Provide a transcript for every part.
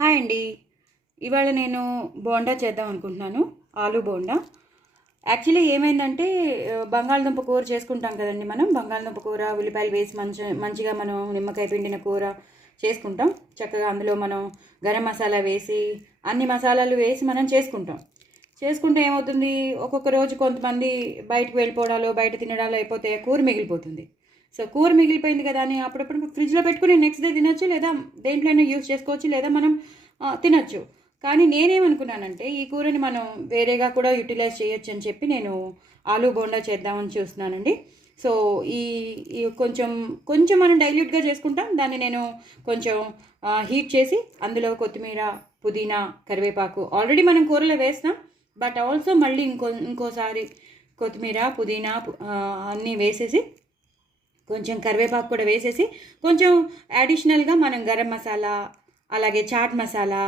Hi అండి. ఇవాళ నేను బోండా చేద్దాం అనుకుంటున్నాను. ఆలు బోండా. యాక్చువల్లీ ఏమైందంటే బంగాళదుంప కూర చేసుకుంటాం కదండి. మనం బంగాళదుంప కూర ఉల్లిపాయలు వేసి మంచిగా మనం నిమ్మకాయ పిండిన కూర చేసుకుంటాం. చక్కగా అందులో మనం గరం మసాలా వేసి అన్ని మసాలాలు వేసి మనం చేసుకుంటే ఏమవుతుంది, ఒక్కొక్క రోజు కొంతమంది బయటకు వెళ్ళిపోవడాలు బయట తినడాలు అయిపోతే కూర మిగిలిపోతుంది. సో కూర మిగిలిపోయింది కదా అని అప్పుడప్పుడు ఫ్రిడ్జ్లో పెట్టుకుని నెక్స్ట్ డే తినొచ్చు, లేదా దేంట్లోనే యూజ్ చేసుకోవచ్చు, లేదా మనం తినొచ్చు. కానీ నేనేమనుకున్నానంటే ఈ కూరని మనం వేరేగా కూడా యూటిలైజ్ చేయొచ్చు అని చెప్పి నేను ఆలూ బోండా చేద్దామని చూస్తున్నానండి. సో ఈ కొంచెం కొంచెం మనం డైల్యూట్గా చేసుకుంటాం. దాన్ని నేను కొంచెం హీట్ చేసి అందులో కొత్తిమీర, పుదీనా, కరివేపాకు ఆల్రెడీ మనం కూరలో వేస్తాం, బట్ ఆల్సో మళ్ళీ ఇంకోసారి కొత్తిమీర, పుదీనా అన్నీ వేసేసి కొంచెం కరివేపాకు కూడా వేసేసి కొంచెం అడిషనల్గా మనం గరం మసాలా, అలాగే చాట్ మసాలా,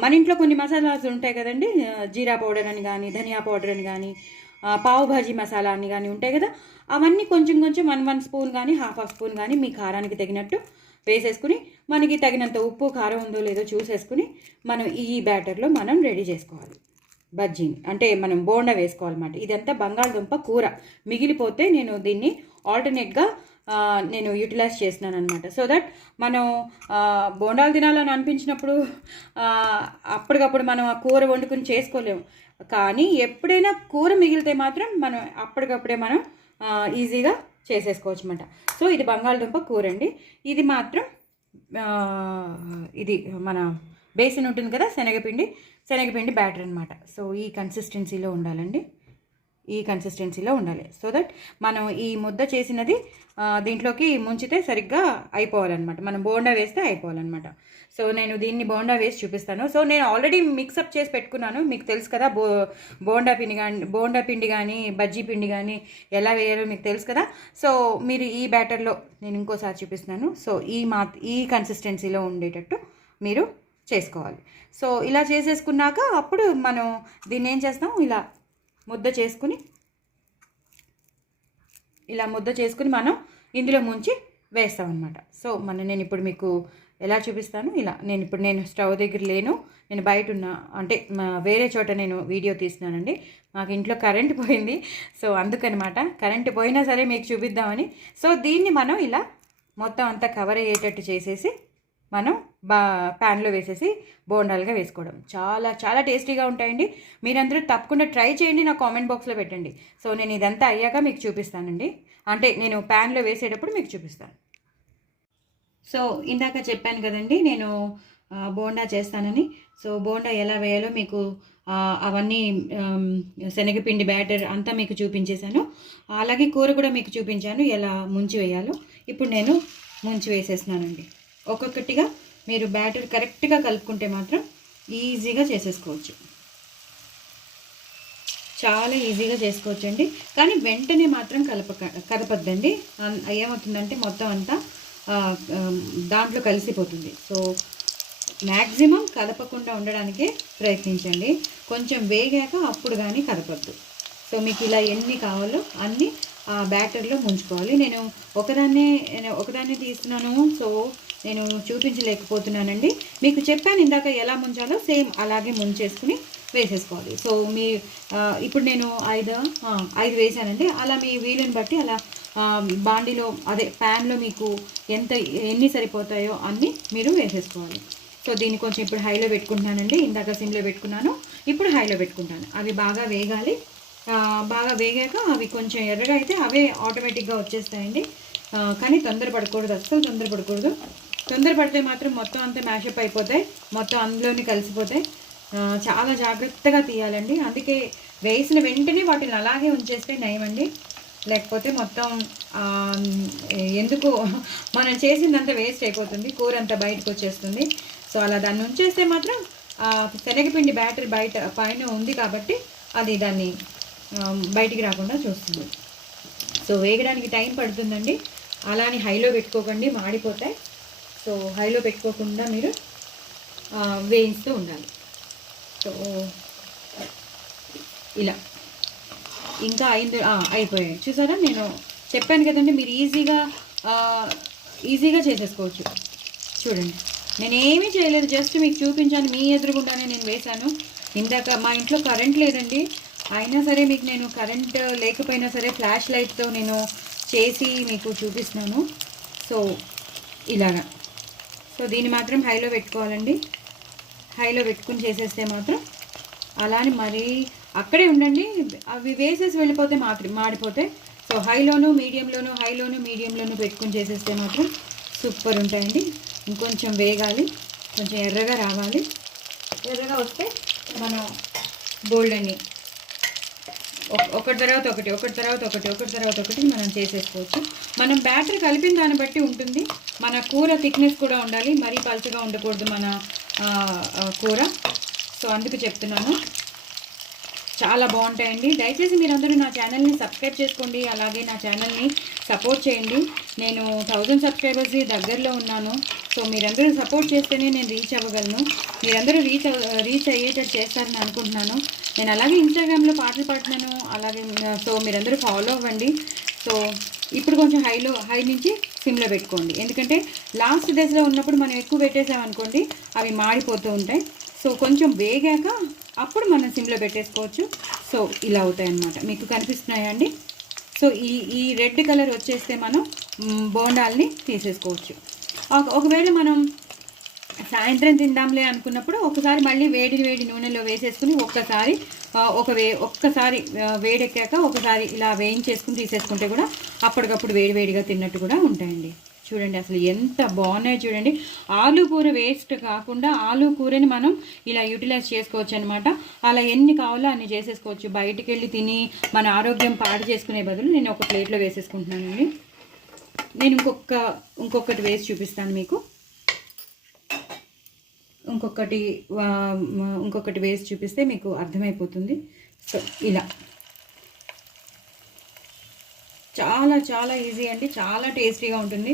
మన ఇంట్లో కొన్ని మసాలాస్ ఉంటాయి కదండి, జీరా పౌడర్ అని కానీ, ధనియా పౌడర్ అని కానీ, పావు భాజీ మసాలా అని కానీ ఉంటాయి కదా, అవన్నీ కొంచెం కొంచెం 1 స్పూన్ కానీ హాఫ్ స్పూన్ కానీ మీ కారానికి తగినట్టు వేసేసుకుని, మనకి తగినంత ఉప్పు కారం ఉందో లేదో చూసేసుకుని మనం ఈ బ్యాటర్లో మనం రెడీ చేసుకోవాలి. బజ్జీని అంటే మనం బోండా వేసుకోవాలన్నమాట. ఇదంతా బంగాళదుంప కూర మిగిలిపోతే నేను దీన్ని ఆల్టర్నేట్గా నేను యూటిలైజ్ చేస్తున్నాను అనమాట. సో దట్ మనం బోండాలు తినాలని అనిపించినప్పుడు అప్పటికప్పుడు మనం ఆ కూర వండుకుని చేసుకోలేము. కానీ ఎప్పుడైనా కూర మిగిలితే మాత్రం మనం అప్పటికప్పుడే మనం ఈజీగా చేసేసుకోవచ్చు అనమాట. సో ఇది బంగాళదుంప కూర అండి. ఇది మాత్రం ఇది మన బేసిన్ ఉంటుంది కదా, శనగపిండి బ్యాటర్ అనమాట. సో ఈ కన్సిస్టెన్సీలో ఉండాలండి, ఈ కన్సిస్టెన్సీలో ఉండాలి. సో దట్ మనం ఈ ముద్ద చేసినది దీంట్లోకి ముంచితే సరిగ్గా అయిపోవాలన్నమాట, మనం బోండా వేస్తే అయిపోవాలన్నమాట. సో నేను దీన్ని బోండా వేసి చూపిస్తాను. సో నేను ఆల్రెడీ మిక్సప్ చేసి పెట్టుకున్నాను, మీకు తెలుసు కదా, బోండా పిండి కానీ బజ్జీ పిండి కానీ ఎలా వేయాలో మీకు తెలుసు కదా. సో మీరు ఈ బ్యాటర్లో నేను ఇంకోసారి చూపిస్తున్నాను. సో ఈ కన్సిస్టెన్సీలో ఉండేటట్టు మీరు చేసుకోవాలి. సో ఇలా చేసేసుకున్నాక అప్పుడు మనం దీన్ని ఏం చేస్తాం, ఇలా ముద్ద చేసుకుని మనం ఇందులో ముంచి వేస్తాం అనమాట. సో నేను ఇప్పుడు మీకు ఎలా చూపిస్తాను, ఇలా నేను స్టవ్ దగ్గర లేను, నేను బయట ఉన్నా, అంటే వేరే చోట నేను వీడియో తీస్తున్నానండి. మాకు ఇంట్లో కరెంట్ పోయింది, సో అందుకనమాట. కరెంట్ పోయినా సరే మీకు చూపిద్దామని. సో దీన్ని మనం ఇలా మొత్తం అంతా కవర్ అయ్యేటట్టు చేసేసి మనం ప్యాన్లో వేసేసి బోండాలుగా వేసుకోవడం చాలా చాలా టేస్టీగా ఉంటాయండి. మీరందరూ తప్పకుండా ట్రై చేయండి, నా కామెంట్ బాక్స్లో పెట్టండి. సో నేను ఇదంతా అయ్యాక మీకు చూపిస్తానండి, అంటే నేను ప్యాన్లో వేసేటప్పుడు మీకు చూపిస్తాను. సో ఇందాక చెప్పాను కదండి నేను బోండా చేస్తానని. సో బోండా ఎలా వేయాలో మీకు అవన్నీ శనగపిండి బ్యాటర్ అంతా మీకు చూపించేశాను. అలాగే కూర కూడా మీకు చూపించాను ఎలా ముంచి వేయాలో. ఇప్పుడు నేను ముంచి వేసేస్తున్నానండి. ఒక్కొక్కటిగా మీరు బ్యాటర్ కరెక్ట్గా కలుపుకుంటే మాత్రం ఈజీగా చేసేసుకోవచ్చు, చాలా ఈజీగా చేసుకోవచ్చండి. కానీ వెంటనే మాత్రం కలపద్దండి, ఏమవుతుందంటే మొత్తం అంతా దాంట్లో కలిసిపోతుంది. సో మ్యాక్సిమం కలపకుండా ఉండడానికే ప్రయత్నించండి. కొంచెం వేగాక అప్పుడు కానీ కలపద్దు. సో మీకు ఇలా ఎన్ని కావాలో అన్నీ ఆ బ్యాటర్లో ముంచుకోవాలి. నేను ఒకదాన్నే తీస్తున్నాను, సో నేను చూపించలేకపోతున్నానండి. మీకు చెప్పాను ఇందాక ఎలా ముంచాలో, సేమ్ అలాగే ముంచేసుకుని వేసేసుకోవాలి. సో ఇప్పుడు నేను 5 వేసానండి. అలా మీ వీలుని బట్టి అలా బాండీలో ప్యాన్లో మీకు ఎన్ని సరిపోతాయో అన్నీ మీరు వేసేసుకోవాలి. సో దీన్ని కొంచెం ఇప్పుడు హైలో పెట్టుకుంటున్నానండి. ఇందాక సిమ్లో పెట్టుకున్నాను, ఇప్పుడు హైలో పెట్టుకుంటాను. అవి బాగా వేగాలి. బాగా వేగాక అవి కొంచెం ఎర్రగా అయితే అవే ఆటోమేటిక్గా వచ్చేస్తాయండి. కానీ తొందరపడకూడదు, అస్సలు తొందరపడకూడదు. తొందరపడితే మాత్రం మొత్తం అంతా మ్యాషప్ అయిపోతాయి, మొత్తం అందులోనే కలిసిపోతాయి. చాలా జాగ్రత్తగా తీయాలండి. అందుకే వేసిన వెంటనే వాటిని అలాగే ఉంచేస్తే నయమండి, లేకపోతే మొత్తం ఎందుకు మనం చేసిందంతా వేస్ట్ అయిపోతుంది, కూర అంతా బయటకు వచ్చేస్తుంది. సో అలా దాన్ని ఉంచేస్తే మాత్రం శనగపిండి బ్యాటర్ పైన ఉంది కాబట్టి అది దాన్ని బయటికి రాకుండా చూస్తుంది. సో వేగడానికి టైం పడుతుందండి. అలానే హైలో పెట్టుకోకండి, మాడిపోతాయి. సో హైలో పెట్టుకోకుండా మీరు వేయిస్తూ ఉండాలి. సో ఇలా ఇంకా అయిపోయాయి చూసారా. నేను చెప్పాను కదండి, మీరు ఈజీగా చేసేసుకోవచ్చు. చూడండి నేనేమీ చేయలేదు, జస్ట్ మీకు చూపించాను, మీ ఎదురుగుండానే నేను వేశాను. ఇందాక మా ఇంట్లో కరెంట్ లేదండి, అయినా సరే మీకు నేను కరెంట్ లేకపోయినా సరే ఫ్లాష్ లైట్తో నేను చేసి మీకు చూపిస్తున్నాను. సో ఇలాగా, సో దీన్ని మాత్రం హైలో పెట్టుకోవాలండి. హైలో పెట్టుకుని చేసేస్తే మాత్రం అలానే మరీ అక్కడే ఉండండి, అవి వేసేసి వెళ్ళిపోతే మాత్రం మాడిపోతాయి. సో హైలోను మీడియంలోను పెట్టుకుని చేసేస్తే మాత్రం సూపర్ ఉంటాయండి. ఇంకొంచెం వేగాలి, కొంచెం ఎర్రగా రావాలి. ఎర్రగా వస్తే మనం గోల్డెన్ని ఒకటి తర్వాత ఒకటి మనం చేసేసుకోవచ్చు. మనం బ్యాటర్ కలిపిన దాన్ని బట్టి ఉంటుంది. మన కూర థిక్నెస్ కూడా ఉండాలి, మరీ పలుచగా ఉండకూడదు మన కూర. సో అందుకు చెప్తున్నాను, చాలా బాగుంటాయండి. దయచేసి మీరందరూ నా ఛానల్ని సబ్స్క్రైబ్ చేసుకోండి, అలాగే నా ఛానల్ని సపోర్ట్ చేయండి. నేను 1000 సబ్స్క్రైబర్స్ దగ్గరలో ఉన్నాను. సో మీరందరూ సపోర్ట్ చేస్తేనే నేను రీచ్ అవ్వగలను. మీరందరూ రీచ్ అయ్యేటట్టు చేస్తారని అనుకుంటున్నాను. నేను అలాగే ఇన్స్టాగ్రామ్లో పాటలు పాడుతున్నాను, అలాగే సో మీరందరూ ఫాలో అవ్వండి. సో ఇప్పుడు కొంచెం హై నుంచి సిమ్లో పెట్టుకోండి, ఎందుకంటే లాస్ట్ డేస్లో ఉన్నప్పుడు మనం ఎక్కువ పెట్టేసామనుకోండి అవి మాడిపోతూ ఉంటాయి. సో కొంచెం వేగాక అప్పుడు మనం సిమ్లో పెట్టేసుకోవచ్చు. సో ఇలా అవుతాయి అన్నమాట. మీకు కనిపిస్తున్నాయా అండి? సో ఈ రెడ్ కలర్ వచ్చేస్తే మనం బోండాల్ని తీసేసుకోవచ్చు. ఒకవేళ మనం సాయంత్రం తిందాంలే అనుకున్నప్పుడు ఒకసారి మళ్ళీ వేడి నూనెలో వేసేసుకుని ఒక్కసారి వేడెక్కాక ఒకసారి ఇలా వేయించేసుకుని తీసేసుకుంటే కూడా అప్పటికప్పుడు వేడిగా తిన్నట్టు కూడా ఉంటాయండి. చూడండి అసలు ఎంత బాగున్నాయో చూడండి. ఆలు కూర వేస్ట్ కాకుండా ఆలు కూరని మనం ఇలా యూటిలైజ్ చేసుకోవచ్చు అనమాట. అలా ఎన్ని కావాలో అన్ని చేసేసుకోవచ్చు. బయటికి వెళ్ళి తిని మన ఆరోగ్యం పాడు చేసుకునే బదులు నేను ఒక ప్లేట్లో వేసేసుకుంటున్నానండి. నేను ఇంకొకటి వేసి చూపిస్తాను మీకు. ఇంకొకటి వేసి చూపిస్తే మీకు అర్థమైపోతుంది. సో ఇలా చాలా ఈజీ అండి, చాలా టేస్టీగా ఉంటుంది.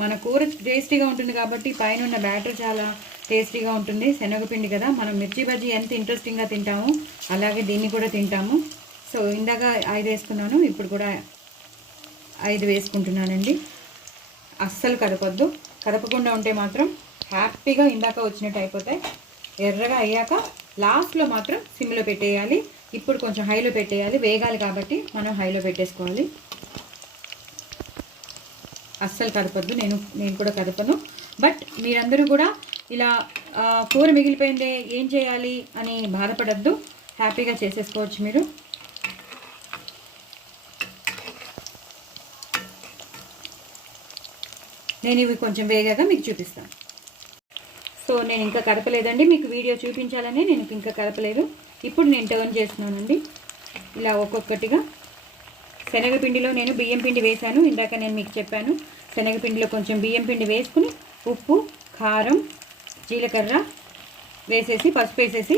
మన కూర టేస్టీగా ఉంటుంది కాబట్టి పైన ఉన్న బ్యాటర్ చాలా టేస్టీగా ఉంటుంది. శనగపిండి కదా, మనం మిర్చి బజ్జీ ఎంత ఇంట్రెస్టింగ్గా తింటామో అలాగే దీన్ని కూడా తింటాము. సో ఇందాక 5 వేసుకున్నాను, ఇప్పుడు కూడా 5 వేసుకుంటున్నానండి. అస్సలు కదపొద్దు, కదపకుండా ఉంటే మాత్రం హ్యాపీగా ఇందాక వచ్చినట్టు అయిపోతాయి. ఎర్రగా అయ్యాక లాస్ట్లో మాత్రం సిమ్లో పెట్టేయాలి. ఇప్పుడు కొంచెం హైలో పెట్టేయాలి, వేగాలి కాబట్టి మనం హైలో పెట్టేసుకోవాలి. అస్సలు కదపద్దు, నేను కూడా కదపను. బట్ మీరందరూ కూడా ఇలా కూర మిగిలిపోయిందే ఏం చేయాలి అని బాధపడద్దు, హ్యాపీగా చేసేసుకోవచ్చు మీరు. నేను ఇవి కొంచెం వేగాక మీకు చూపిస్తాను. సో నేను ఇంకా కదపలేదండి, మీకు వీడియో చూపించాలని నేను ఇంకా కదపలేదు. ఇప్పుడు నేను టర్న్ చేస్తున్నానండి ఇలా ఒక్కొక్కటిగా. శనగపిండిలో నేను బియ్యం పిండి వేశాను, ఇందాక నేను మీకు చెప్పాను. శనగపిండిలో కొంచెం బియ్యం పిండి వేసుకుని ఉప్పు, కారం, జీలకర్ర వేసేసి, పసుపు వేసేసి,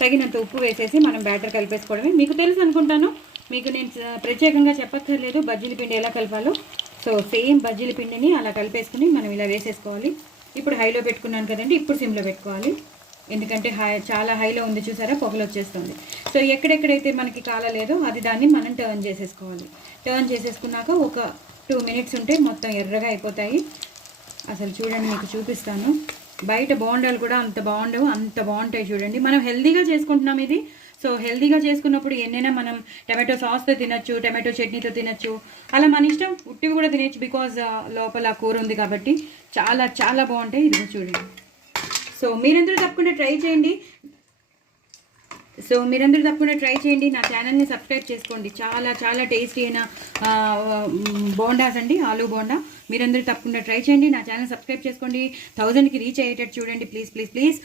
తగినంత ఉప్పు వేసేసి మనం బ్యాటర్ కలిపేసుకోవడమే. మీకు తెలుసు అనుకుంటాను, మీకు నేను ప్రత్యేకంగా చెప్పక్కర్లేదు బజ్జీల పిండి ఎలా కలపాలో. సో సేమ్ బజ్జీల పిండిని అలా కలిపేసుకుని మనం ఇలా వేసేసుకోవాలి. ఇప్పుడు హైలో పెట్టుకున్నాను కదండి, ఇప్పుడు సిమ్లో పెట్టుకోవాలి. ఎందుకంటే చాలా హైలో ఉంది చూసారా, పొగలు వచ్చేస్తుంది. సో ఎక్కడెక్కడైతే మనకి కాలలేదో అది దాన్ని మనం టర్న్ చేసేసుకోవాలి. టర్న్ చేసేసుకున్నాక ఒక 2 మినిట్స్ ఉంటే మొత్తం ఎర్రగా అయిపోతాయి. అసలు చూడండి మీకు చూపిస్తాను. బయట బోండాలు కూడా అంత బాగుంటాయి చూడండి. మనం హెల్తీగా చేసుకుంటున్నాం ఇది. సో హెల్తీగా చేసుకున్నప్పుడు ఎన్నైనా మనం టమాటో సాస్తో తినచ్చు, టమాటో చట్నీతో తినచ్చు, అలా మన ఇష్టం. ఉట్టివి కూడా తినచ్చు, బికాజ్ లోపల కూర ఉంది కాబట్టి చాలా బాగుంటాయి. ఇది చూడండి. సో మీరందరూ తప్పకుండా ట్రై చేయండి. నా ఛానల్ని సబ్స్క్రైబ్ చేసుకోండి. చాలా టేస్టీ అయిన బోండాస్ అండి, ఆలూ బోండా. మీరందరూ తప్పకుండా ట్రై చేయండి. నా ఛానల్ సబ్స్క్రైబ్ చేసుకోండి. 1000కి రీచ్ అయ్యేటట్టు చూడండి ప్లీజ్.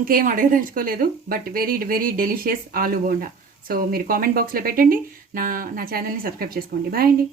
ఇంకేం అడగదలుచుకోలేదు, but very delicious aloo bonda. So మీరు కామెంట్ బాక్స్లో పెట్టండి. నా ఛానల్ని సబ్స్క్రైబ్ చేసుకోండి. బాయ్ అండి.